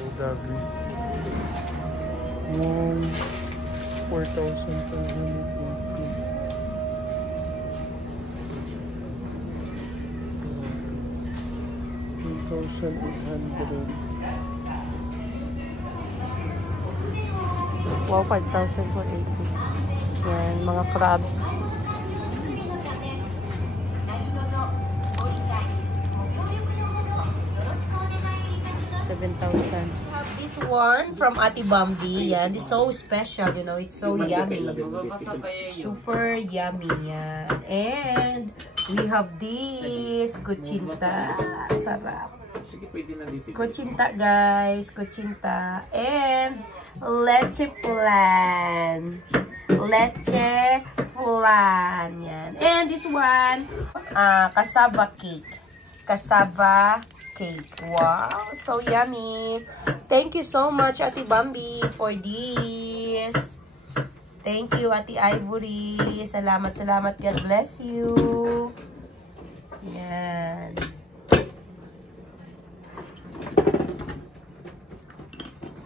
OW. Yung 4,580. 2,800. Wow, 5,480. Yan, mga crabs. 7,000. This one from Ate Bambi. Yan, this is so special, you know. It's so yummy. Super yummy. Yan. And we have this kuchinta. Sarap. Kuchinta, guys. Kuchinta. And leche flan. Leche flan. Yan. And this one, cassava cake. Cassava cake. Wow, so yummy. Thank you so much, Ate Bambi, for this. Thank you, Ate Ivory. Salamat, salamat. God bless you. Yan.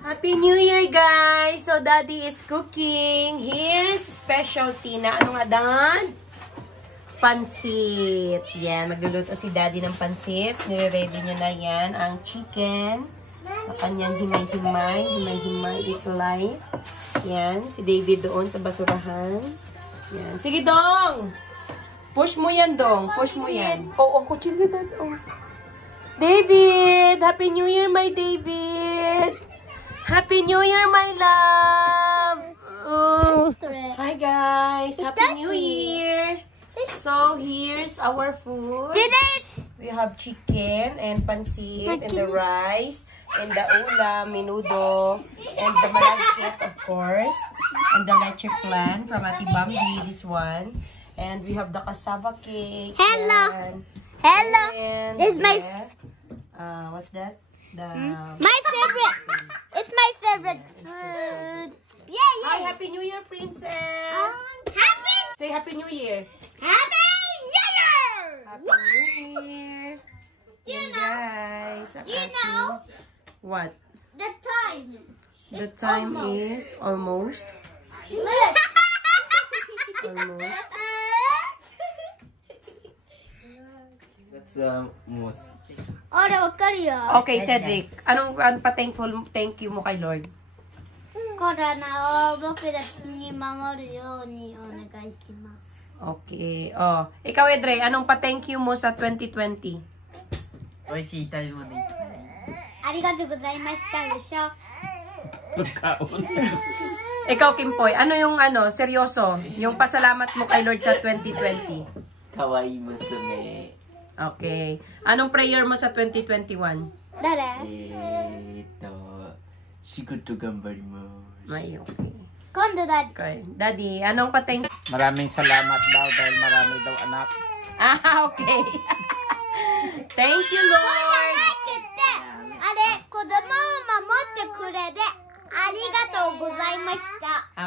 Happy New Year, guys! So, Daddy is cooking his specialty na ano nga dan? Pansit. Yan, magluluto si Daddy ng pansit. Nire-ready niya na yan ang chicken. Ang kanyang himay-himay. Himay-himay is life. Yan, si David doon sa basurahan. Yan. Sige, Dong! Push mo yan, Dong. Push mo yan. Oh, ang kutsin nito. Oh. David! Happy New Year, my David! Happy New Year, my love! Oh. Hi, guys! Happy New Year! So, here's our food. We have chicken and pansit and the rice and the ulam, menudo, and the malagkit, of course, and the leche flan from Ate Bambi, this one. And we have the cassava cake. Hello. And, Hello. And This is my... what's that? The... My favorite. It's my favorite food. Yeah, Hi, yeah. Happy New Year, Princess! Happy. Say Happy New Year! Happy New Year. Happy New Year! Do you Yan, know? guys. Do you know? What? The time. The time is almost. Look. Almost. That's most. Okay, Cedric. Anong thank you mo kay Lord? Okay. Oh, ikaw, Edre, anong pa-thank you mo sa 2020? Oishita mo dito. Ikaw, Kimpoy, ano yung seryoso? Yung pasalamat mo kay Lord sa 2020? Kawaii musume. Okay. Anong prayer mo sa 2021? Shigoto ganbarimasu. Ay, okay. Dad. Okay. Daddy, anong pa-thank? Maraming salamat daw dahil marami daw anak. Okay. Thank you, Lord.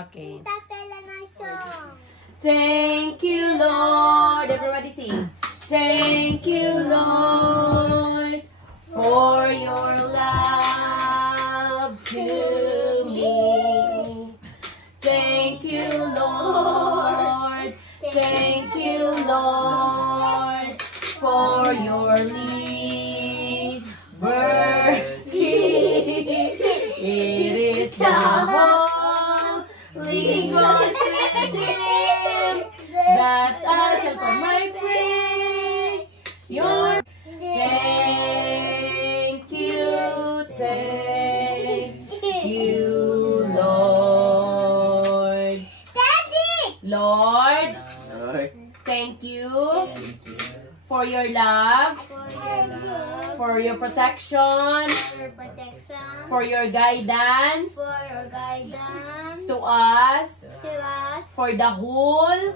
Okay. Thank you, Lord. Everybody sing. Thank you, Lord, for your love to me. Thank you, Lord. Thank you, Lord, for your liberty. It is the Holy Ghost that I shall for my praise. Your thank you, Lord. Lord, thank you for your love, for your protection, for your guidance to us for the whole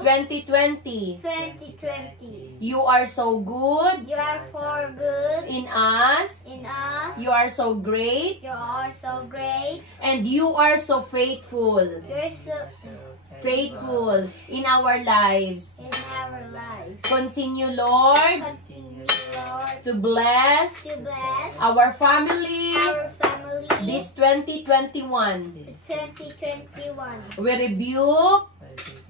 2020. You are so good You are for good in us. in us. You are so great. You are so great. And you are so faithful. You're so Faithful in our lives. in our life. Continue, Lord, Continue, Lord, to bless to bless our family our family this 2021. 2021. We rebuke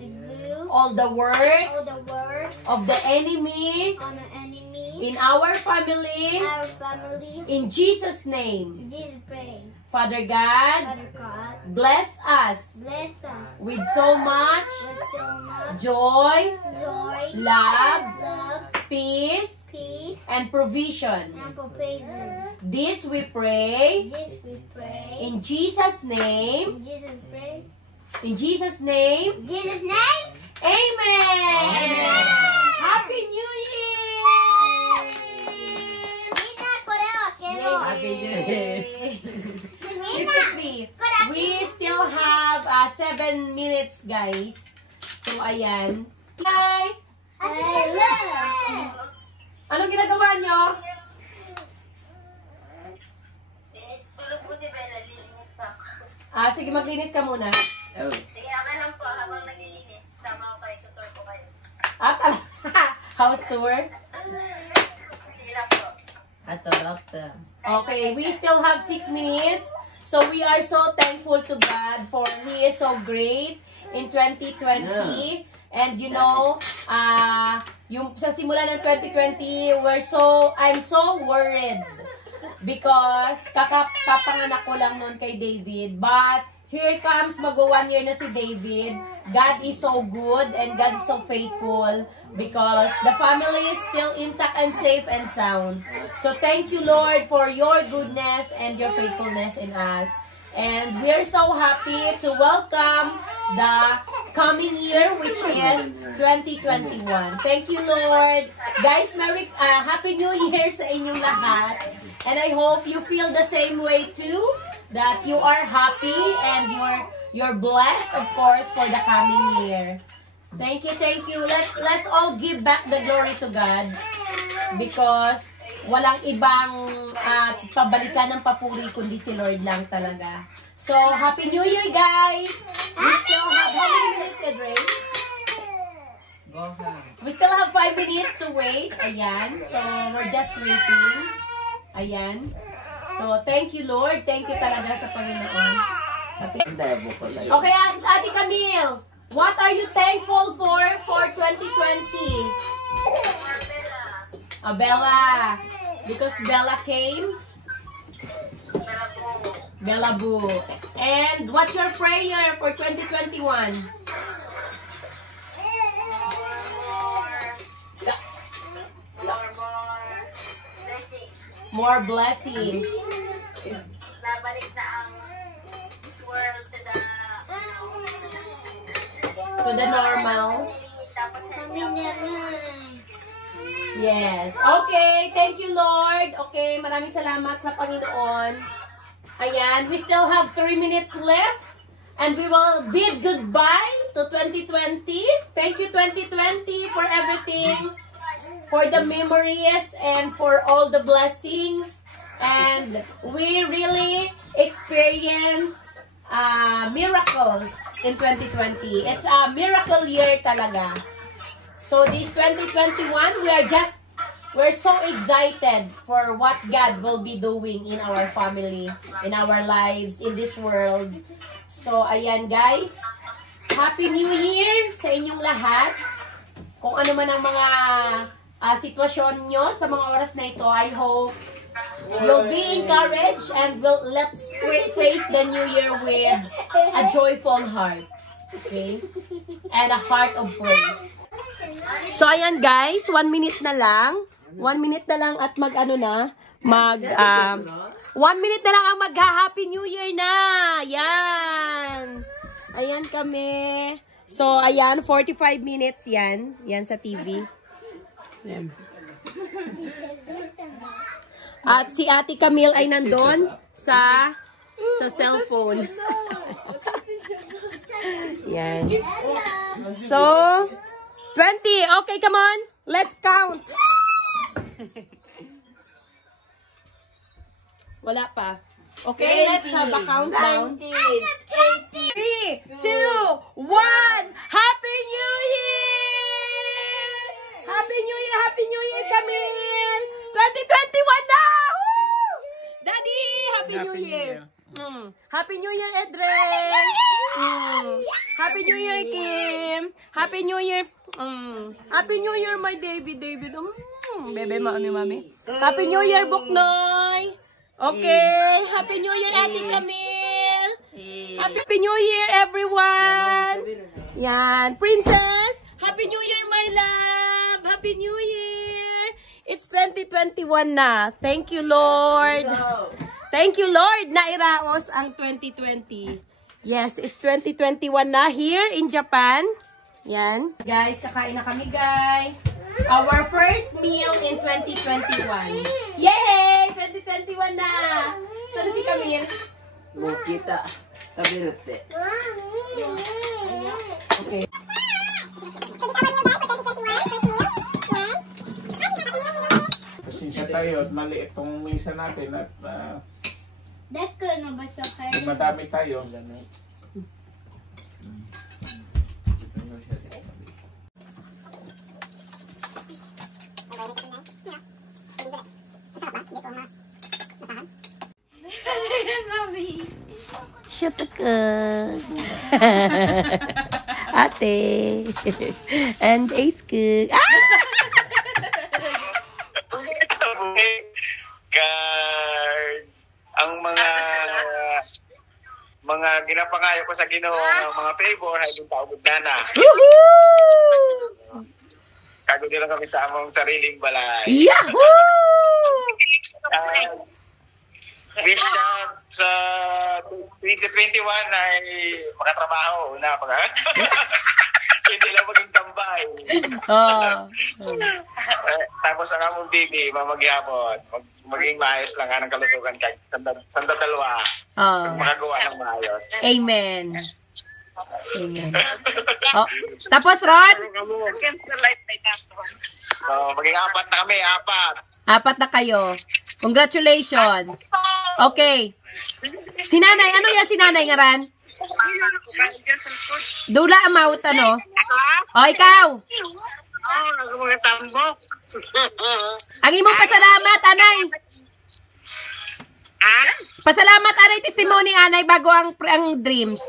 Rebuke all the all works the work of the enemy on the enemy in our family. our family. In Jesus' name, Jesus pray. Father God, Father God, bless us bless us with so much with so much joy, joy, love, love, peace, peace, and provision. and provision. This we pray This we pray. in Jesus' name. Jesus pray. In Jesus' name, Jesus name. Amen! Happy New Year! Mina, koreo, kero. Happy New Year! Basically, we still have 7 minutes, guys. So, ayan. Hi! Hello. Anong ginagawa nyo? Tulog po si Bella, lilinis pa ako. Sige, maglinis ka muna. Oh. Sige, akin lang po habang naglilinis. Sama ko kayo, tutor ko kayo. House tour. Sige lang po. Okay, we still have 6 minutes. So we are so thankful to God for He is so great in 2020. And you know, yung sa simula ng 2020, I'm so worried because kapanganak ko lang noon kay David. But here comes, mag-1 year na si David. God is so good and God is so faithful because the family is still intact and safe and sound. So thank you, Lord, for your goodness and your faithfulness in us. And we are so happy to welcome the coming year, which is 2021. Thank you, Lord. Guys, Happy New Year sa inyong lahat. And I hope you feel the same way too, that you are happy and you're blessed, of course, for the coming year. Thank you, thank you. Let's all give back the glory to God because walang ibang pabalikan ng papuri kundi si Lord lang talaga. So, Happy New Year, guys! We still have how many minutes, Edray? Go home. We still have 5 minutes to wait. Ayan. So, we're just waiting. Ayan. So, thank you, Lord. Thank you talaga sa Panginoon. Okay, Ate Camille. What are you thankful for 2020? Bella. Because Bella came. Bella Boo. And what's your prayer for 2021? More blessings. Nabalik na ang world To the normal. tapos Yes. Okay. Thank you, Lord. Okay. Maraming salamat sa Panginoon. Ayan. We still have 3 minutes left. And we will bid goodbye to 2020. Thank you, 2020, for everything. For the memories and for all the blessings. And we really experience miracles in 2020. It's a miracle year talaga. So this 2021, we're so excited for what God will be doing in our family, in our lives, in this world. So ayan guys, Happy New Year sa inyong lahat. Kung ano man ang mga sitwasyon nyo sa mga oras na ito, I hope you'll be encouraged and let's face the new year with a joyful heart. Okay? And a heart of praise. So, ayan guys, 1 minute na lang. 1 minute na lang at 1 minute na lang ang mag-Happy New Year na. Ayan. Ayan kami. So, ayan, 45 minutes yan. Yan sa TV. Ayan. At si Ate Camille ay nandun sa cellphone. Yan. So, 20. Okay, come on. Let's count. Wala pa. Okay, let's have a countdown. 3, 2, 1. Happy New Year! Happy New Year! Happy New Year, Camille! 2021 na! Woo! Daddy, Happy New Year! Happy New Year, Edren! Happy New Year, Kim! Happy New Year! Happy New Year, my David! Bebe, mami. Happy New Year, Buknoy! Okay! Happy New Year, Ate Camille! Happy New Year, everyone! Yan, Princess! Happy New Year, my love! Happy New Year! It's 2021 na. Thank you, Lord! Thank you, Lord, na iraos ang 2020. Yes, it's 2021 na here in Japan. Yan. Guys, kakain na kami, guys. Our first meal in 2021. Yay! 2021 na! Saan si Camille? Mau kita tabirete. Okay. Pasensya tayo at mali itong misa natin at Deko na ba sa kayo? madami tayo. Shut the cook. Ate. And Ace cook. Card. Ang mga ginapangayo ko sa Ginoo ng mga favor ay yung taubod na. Kago nila kami sa among sariling balay. Yahoo! Wish sa 2021 ay makatrabaho na mga hindi lang maging tambay. Tapos ang among baby, mamaghihapon. Maging maayos lang ang kalusugan kay sanda dalawa. Makagawa ng maayos. Amen. Amen. Oh, tapos, Ron? Maging apat na kami, apat. Apat na kayo. Congratulations. Okay. Si Nanay, ano yan si Nanay nga ran? Dula amount, ano? O, ikaw? Ang imong pasalamat, Anay. Pasalamat, Anay, testimony, Anay, bago ang dreams.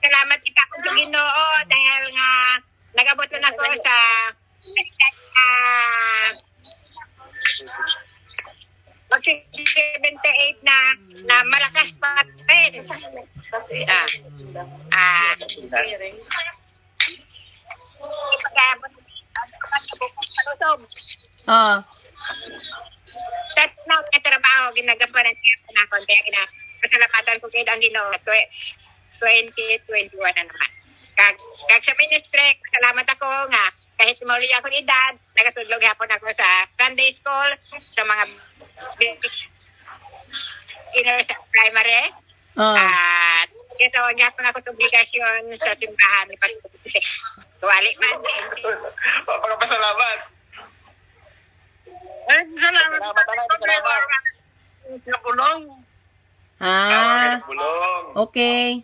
Salamat kita ko sa Ginoo dahil nga nagabot na ako sa mag 78 na malakas pa rin. Set na ang trabaho, ginagampanan niya na ako. Kaya pasalamatan ko kayo ang Ginoo. 2021 na naman. Kag sa ministry, salamat ako nga kahit mauli ako ng edad, nagasudlog hapon ako sa Sunday school, sa mga sa primary. At ito, hapon ako sa obligasyon sa simbahan ni Pastor. Tuwali man. Pagpapasalamat. Salamat. Sa bulong. Bulong. Okay.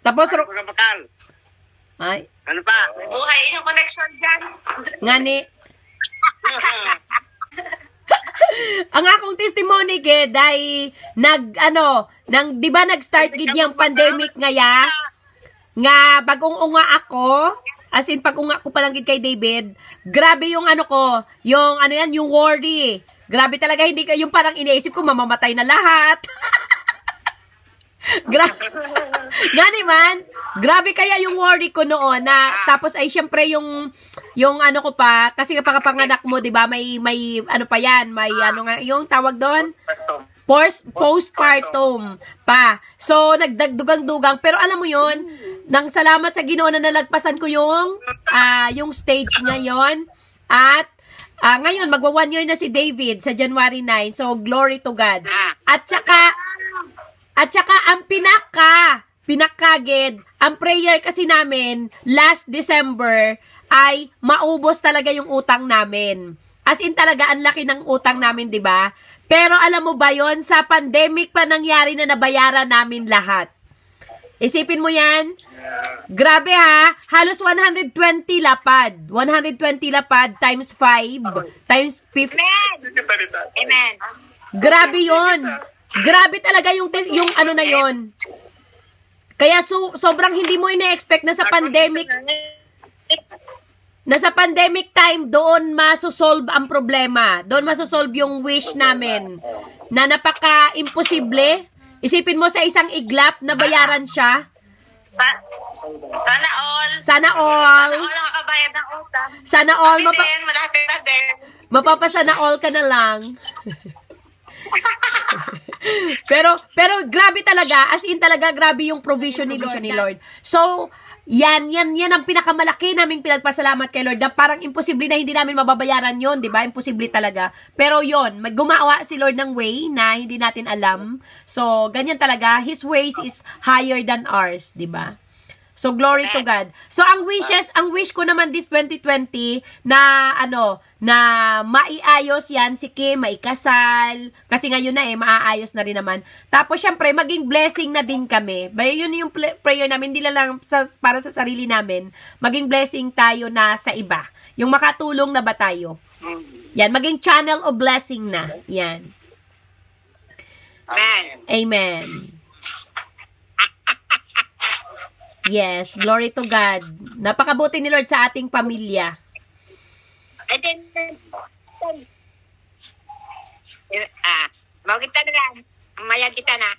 Tapos, ay. Ano pa? Buhay yung connection dyan. Ngani. Ang akong testimony gid ay di ba nag-start gid yung pandemic ngaya nga bagong unga ako, as in pag unga ko pa lang gid kay David, grabe yung yung worry. Grabe talaga, hindi ka yung parang iniisip ko mamamatay na lahat. Gani man, grabe kaya yung worry ko noon na tapos ay syempre yung ko pa kasi kapag panganak mo, 'di ba, may pa yan, may yung tawag doon, postpartum pa. So nagdagdugang-dugang, pero alam mo yon, nang salamat sa Ginoo na nalagpasan ko yung stage ngayon at ngayon magwa 1 year na si David sa January 9. So glory to God. At saka ang pinakagid, ang prayer kasi namin last December ay maubos talaga yung utang namin. As in talaga, ang laki ng utang namin, di ba? Pero alam mo ba yon, sa pandemic pa nangyari na nabayaran namin lahat. Isipin mo yan. Grabe ha. Halos 120 lapad. 120 lapad times 5 times 50. Amen. Grabe yon. Grabe talaga yung ano na yon. Kaya sobrang hindi mo ina-expect na sa pandemic time doon masosolve ang problema. Doon masosolve yung wish namin na napaka-imposible. Isipin mo sa isang iglap na bayaran siya. Sana all. Sana all. Sana all nakakabayad ng utang. Sana all. Malapit na din. Mapapasana all ka na lang. pero grabe talaga. As in talaga, grabe yung provision ni Lord. So, yan ang pinakamalaki naming pinagpasalamat kay Lord. Na parang imposible na hindi namin mababayaran yon, di ba? Imposible talaga. Pero yon, gumawa si Lord ng way na hindi natin alam. So, ganyan talaga. His ways is higher than ours, di ba? So, glory to God. So, ang wish ko naman this 2020 na, na maiayos yan si Kim, maikasal. Kasi ngayon na maaayos na rin naman. Tapos, syempre, maging blessing na din kami. Yun yung prayer namin, hindi lang para sa sarili namin. Maging blessing tayo na sa iba. Yung makatulong na ba tayo? Yan, maging channel of blessing na. Yan. Amen. Yes, glory to God. Napakabuti ni Lord sa ating pamilya. And then, kita na lang. Mayag kita na.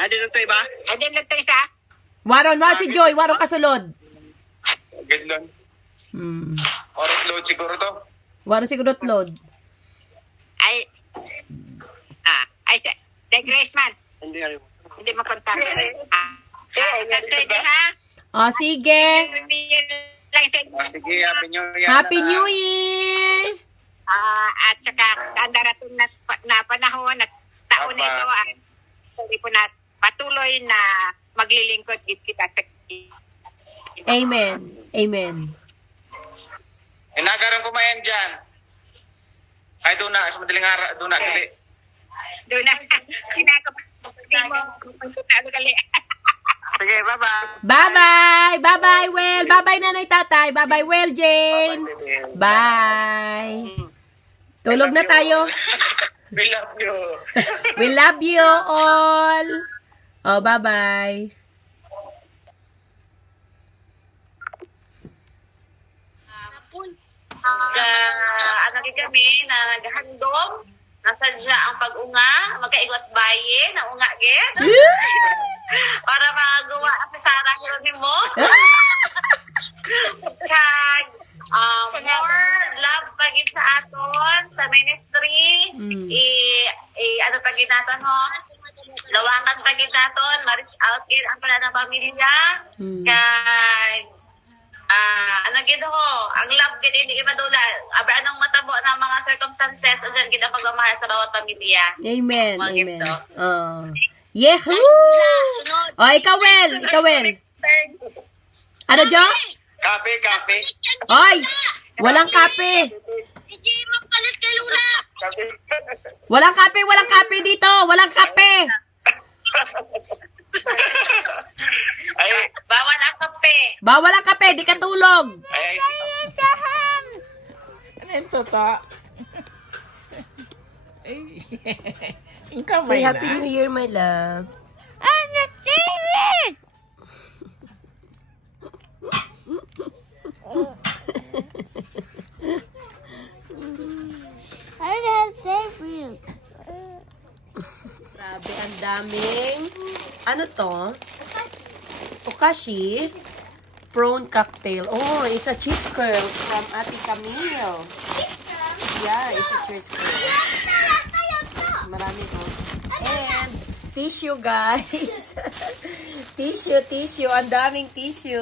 Adi lang to iba? And then, lang to isa. Waron si Joy, waron kasulod. Ganun. Oras load siguro to. Waron siguro load. The Grace man. Hindi makontak. Sige. Sige, Happy New Year. Happy New Year! At saka, ang darating na panahon at taon na ito, sorry po na patuloy na maglilingkod kita sa Amen. Amen. Inagaran ko mayan dyan. Ay, doon na. Sa madaling araw. Doon na. Kasi. Doon na. Sige, bye-bye. Bye-bye. Bye-bye, Well. Bye-bye, Nanay Tatay. Bye-bye, Well, Jane. Bye. Tulog na tayo. We love you. We love you all. Oh, bye-bye. Kami na naghandom, nasadya ang pag-unga, magkaigot baye, na unga git. Para magawa ang Sarah Geronimo. Kag, more love pagin sa aton, sa ministry. Ano pagin natin ho? Lawakan pagin natin, ma-reach out gid ang pala ng pamilya. Kag, ano gid ho, ang love gid hindi madula. Aber anong matabo ng mga circumstances o dyan gid ang pagmamahal sa bawat pamilya. Amen. Amen. Yehoo! Oh, ikaw, Well. Ano, Jo? Kape. Oy! Walang kape. Walang kape dito. Walang kape. Ay, Bawal ang kape. Bawal ang kape. Di ka tulog. ay. Ano yung toto? Ikaw Say may Happy New Year, my love. I'm the favorite! I'm the favorite. Grabe, ang daming. Ano to? Okashi. Prawn cocktail. Oh, it's a cheese curl from Ate Camille. Yeah, it's a cheese curl. Marami to. And tissue, guys. tissue. Ang daming tissue.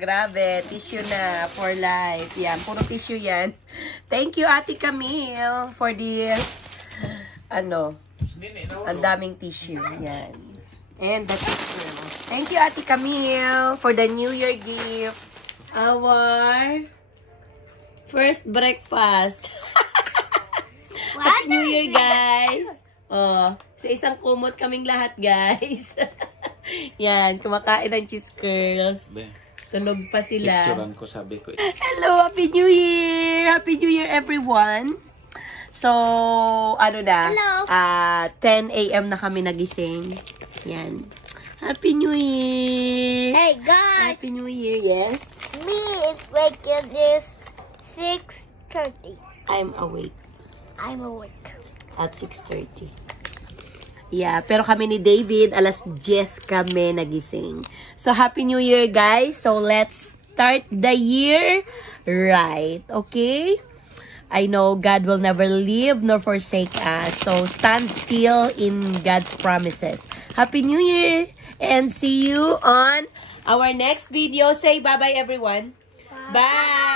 Grabe, tissue na for life. Yan, puro tissue yan. Thank you, Ate Camille, for this. Ang daming tissue. Yan. And that's it. Thank you, Ate Camille, for the New Year gift. Our first breakfast. Happy New Year, guys. Oh, sa isang kumot kaming lahat, guys. Yan, kumakain ng cheese curls. Be, Tulog pa sila. picturean ko, sabi ko. Hello, Happy New Year! Happy New Year, everyone! So, ano na? Hello. 10 a.m. na kami nagising. Yan. Happy New Year! Hey guys, Happy New Year, yes? me is waking is 6:30. I'm awake I'm awake. at 6:30. Yeah, pero kami ni David, alas 10 kami nagising. So, Happy New Year, guys. So, let's start the year right. Okay? I know God will never leave nor forsake us. So, stand still in God's promises. Happy New Year! And see you on our next video. Say bye-bye, everyone. Bye!